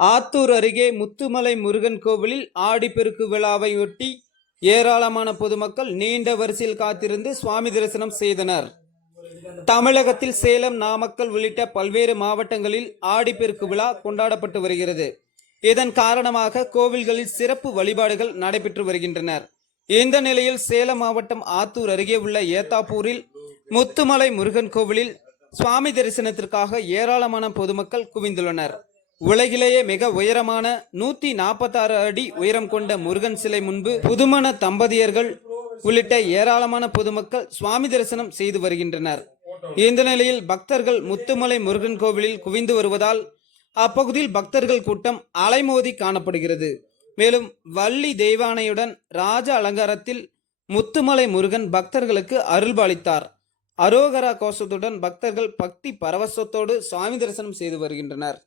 ஆத்தூர் அருகே முத்துமலை முருகன் கோவிலில் ஆடிப்பெருக்கு விழாவையொட்டி ஏராளமான பொதுமக்கள் நீண்ட வரிசையில் காத்திருந்து சுவாமி தரிசனம் செய்தனர். தமிழகத்தில் சேலம், நாமக்கல் உள்ளிட்ட பல்வேறு மாவட்டங்களில் ஆடிப்பெருக்கு விழா கொண்டாடப்பட்டு வருகிறது. இதன் காரணமாக கோவில்களில் சிறப்பு வழிபாடுகள் நடைபெற்று வருகின்றனர். இந்த நிலையில் சேலம் மாவட்டம் ஆத்தூர் அருகே உள்ள ஏத்தாப்பூரில் முத்துமலை முருகன் கோவிலில் சுவாமி தரிசனத்திற்காக ஏராளமான பொதுமக்கள் குவிந்துள்ளனர். உலகிலேயே மிக உயரமான 146 அடி உயரம் கொண்ட முருகன் சிலை முன்பு புதுமண தம்பதியர்கள் உள்ளிட்ட ஏராளமான பொதுமக்கள் சுவாமி தரிசனம் செய்து வருகின்றனர். இந்த நிலையில் பக்தர்கள் முத்துமலை முருகன் கோவிலில் குவிந்து வருவதால் அப்பகுதியில் பக்தர்கள் கூட்டம் அலைமோதி காணப்படுகிறது. மேலும் வள்ளி தெய்வானையுடன் ராஜ அலங்காரத்தில் முத்துமலை முருகன் பக்தர்களுக்கு அருள்பாலித்தார். அரோகரா கோஷத்துடன் பக்தர்கள் பக்தி பரவசத்தோடு சுவாமி தரிசனம் செய்து வருகின்றனர்.